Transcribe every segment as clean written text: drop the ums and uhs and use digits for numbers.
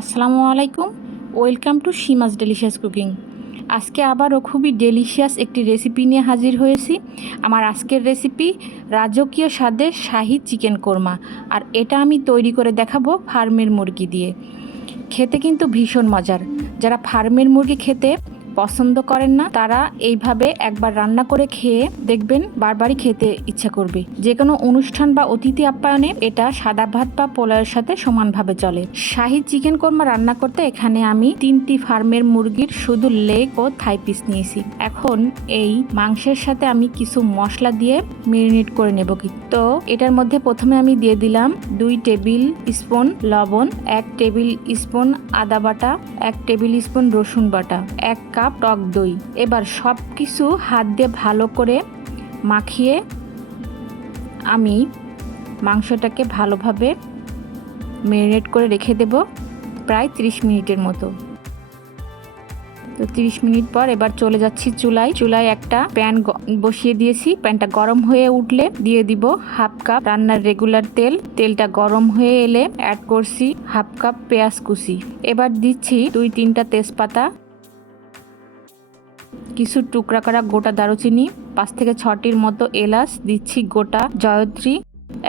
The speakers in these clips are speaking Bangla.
আসসালামু আলাইকুম, ওয়েলকাম টু সীমাস ডেলিশিয়াস কুকিং। আজকে আবারও খুবই ডেলিশিয়াস একটি রেসিপি নিয়ে হাজির হয়েছি। আমার আজকের রেসিপি রাজকীয় স্বাদের শাহি চিকেন কোরমা, আর এটা আমি তৈরি করে দেখাবো ফার্মের মুরগি দিয়ে। খেতে কিন্তু ভীষণ মজার। যারা ফার্মের মুরগি খেতে পছন্দ করেন না তারা এইভাবে একবার রান্না করে খেয়ে দেখবেন বারবারই খেতে ইচ্ছা করবে। যে কোনো অনুষ্ঠান বা অতিথি আপ্যায়নে এটা সাদা ভাত বা পোলাওয়ের সাথে সমানভাবে চলে। শাহি চিকেন কোরমা রান্না করতে এখানে আমি 3টি ফার্মের মুরগির শুধু লেগ ও থাই পিস নিয়েছি। এখন এই মাংসের সাথে আমি কিছু মশলা দিয়ে মেরিনেট করে নেব। তো এটার মধ্যে প্রথমে আমি দিয়ে দিলাম 2 টেবিল স্পুন লবণ, 1 টেবিল স্পুন আদা বাটা, 1 টেবিল স্পুন রসুন বাটা, 1 কাপ টক দই। এবার সব কিছু হাত দিয়ে ভালো করে মাখিয়ে আমি মাংসটাকে ভালোভাবে ম্যারিনেট করে রেখে দেব প্রায় 30 মিনিটের মতো। তো 30 মিনিট পর এবার চলে যাচ্ছি চুলায় একটা প্যান বসিয়ে দিয়েছি। প্যানটা গরম হয়ে উঠলে দিয়ে দিব হাফ কাপ রান্নার রেগুলার তেলটা গরম হয়ে এলে অ্যাড করছি হাফ কাপ পেঁয়াজ কুচি। এবার দিচ্ছি 2-3টা তেজপাতা, কিছু টুকরা করা গোটা দারুচিনি, 5 থেকে 6টির মতো এলাচ, দিচ্ছি গোটা জয়ত্রী,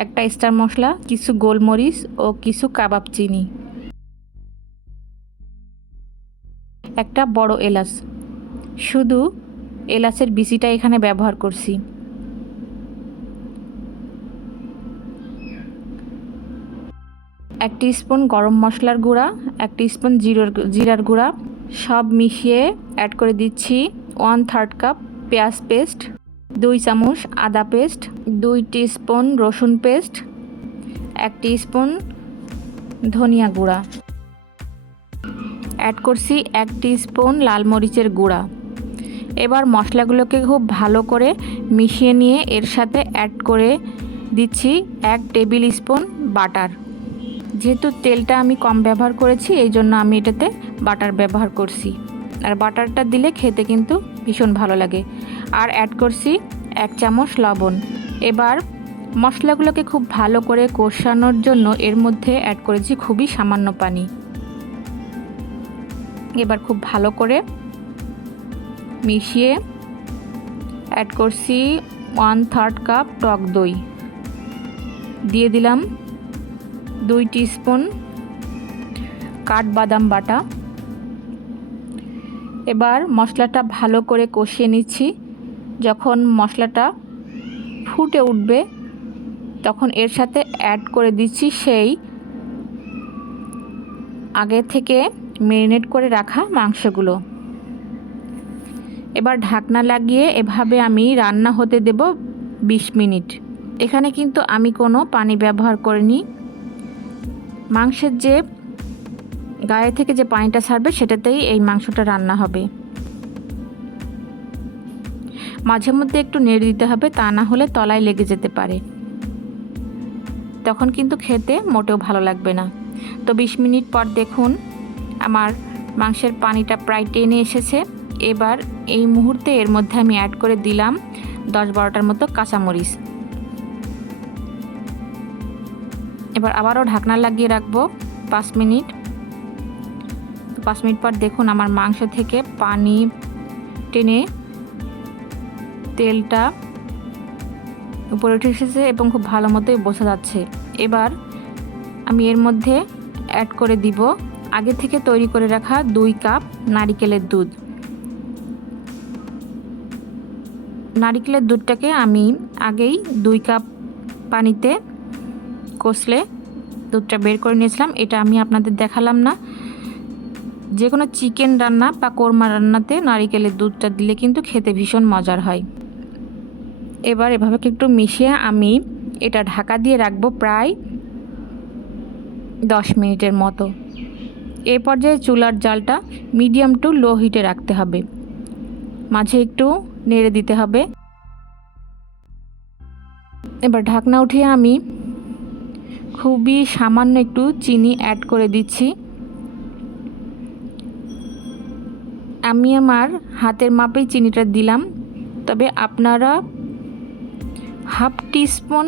একটা স্টার মশলা, কিছু গোলমরিচ ও কিছু কাবাব চিনি, একটা বড় এলাচ, শুধু এলাচের বিচিটা এখানে ব্যবহার করছি। এক স্পুন গরম মশলার গুঁড়া, 1 স্পুন জিরার গুঁড়া, সব মিশিয়ে অ্যাড করে দিচ্ছি 1/3 কাপ পেঁয়াজ পেস্ট, 2 চামচ আদা পেস্ট, 2 স্পুন রসুন পেস্ট, 1 স্পুন ধনিয়া গুঁড়া, অ্যাড করছি 1 স্পুন লাল মরিচের গুঁড়া। এবার মশলাগুলোকে খুব ভালো করে মিশিয়ে নিয়ে এর সাথে অ্যাড করে দিচ্ছি 1 টেবিল স্পুন বাটার। যেহেতু তেলটা আমি কম ব্যবহার করেছি এই জন্য আমি এটাতে বাটার ব্যবহার করছি, আর বাটারটা দিলে খেতে কিন্তু ভীষণ ভালো লাগে। আর অ্যাড করছি 1 চামচ লবণ। এবার মশলাগুলোকে খুব ভালো করে কষানোর জন্য এর মধ্যে অ্যাড করেছি খুবই সামান্য পানি। এবার খুব ভালো করে মিশিয়ে অ্যাড করছি 1/3 কাপ টক দই, দিয়ে দিলাম 2 স্পুন কাঠবাদাম বাটা। এবার মশলাটা ভালো করে কষিয়ে নিচ্ছি। যখন মশলাটা ফুটে উঠবে তখন এর সাথে অ্যাড করে দিচ্ছি সেই আগে থেকে ম্যারিনেট করে রাখা মাংসগুলো। এবার ঢাকনা লাগিয়ে এভাবে আমি রান্না হতে দেব 20 মিনিট। এখানে কিন্তু আমি কোনো পানি ব্যবহার করিনি। মাংসের যে গায়ে থেকে যে পানিটা ছাড়বে সেটাতেই এই মাংসটা রান্না হবে। মাঝে মধ্যে একটু নেড়ে দিতে হবে, তা না হলে তলায় লেগে যেতে পারে, তখন কিন্তু খেতে মোটেও ভালো লাগবে না। তো 20 মিনিট পর দেখুন আমার মাংসের পানিটা প্রায় টেনে এসেছে। এবার এই মুহূর্তে এর মধ্যে আমি অ্যাড করে দিলাম 10-12টার মতো কাঁচামরিচ। এবার আবারও ঢাকনা লাগিয়ে রাখবো 5 মিনিট। 5 মিনিট পর দেখুন আমার মাংস থেকে পানি টেনে তেলটা উপরে উঠে এসেছে এবং খুব ভালো মতোই বোঝা যাচ্ছে। এবার আমি এর মধ্যে অ্যাড করে দিব আগে থেকে তৈরি করে রাখা 2 কাপ নারিকেলের দুধ। নারিকেলের দুধটাকে আমি আগেই 2 কাপ পানিতে কষলে দুধটা বের করে নিয়েছিলাম, এটা আমি আপনাদের দেখালাম না। যে কোনো চিকেন রান্না বা কোরমা রান্নাতে নারিকেলের দুধটা দিলে কিন্তু খেতে ভীষণ মজার হয়। এবার এভাবে একটু মিশিয়ে আমি এটা ঢাকা দিয়ে রাখবো প্রায় 10 মিনিটের মতো। এই পর্যায়ে চুলার জালটা মিডিয়াম টু লো হিটে রাখতে হবে, মাঝে একটু নেড়ে দিতে হবে। এবার ঢাকনা উঠিয়ে আমি খুবই সামান্য একটু চিনি অ্যাড করে দিচ্ছি। আমি আমার হাতের মাপেই চিনিটা দিলাম, তবে আপনারা হাফ টিস্পুন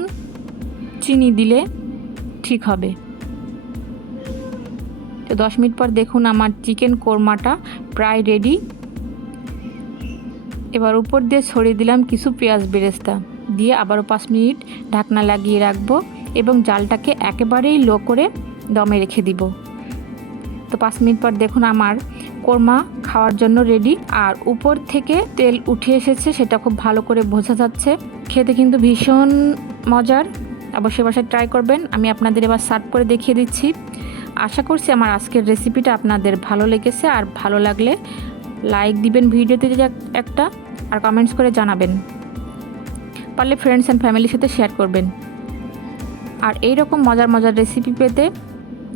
চিনি দিলে ঠিক হবে। তো 10 মিনিট পর দেখুন আমার চিকেন কোরমাটা প্রায় রেডি। এবার উপর দিয়ে ছড়িয়ে দিলাম কিছু পেঁয়াজ বেরেস্তা দিয়ে আবারও 5 মিনিট ঢাকনা লাগিয়ে রাখবো এবং জালটাকে একেবারেই লো করে দমে রেখে দিব। তো 5 মিনিট পর দেখুন আমার কোরমা খাওয়ার জন্য রেডি। আর উপর থেকে তেল উঠে এসেছে, সেটা খুব ভালো করে বোঝা যাচ্ছে। খেতে কিন্তু ভীষণ মজার, অবশ্যই বাসায় ট্রাই করবেন। আমি আপনাদের এবার সার্ভ করে দেখিয়ে দিচ্ছি। আশা করছি আমার আজকের রেসিপিটা আপনাদের ভালো লেগেছে, আর ভালো লাগলে লাইক দিবেন ভিডিওতে একটা, আর কমেন্টস করে জানাবেন। পারলে ফ্রেন্ডস অ্যান্ড ফ্যামিলির সাথে শেয়ার করবেন। আর এই রকম মজার মজার রেসিপি পেতে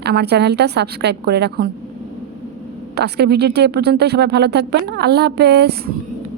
আমার চ্যানেলটা সাবস্ক্রাইব করে রাখুন। তো আজকের ভিডিওটি এ পর্যন্তই। সবাই ভালো থাকবেন। আল্লাহ হাফেজ।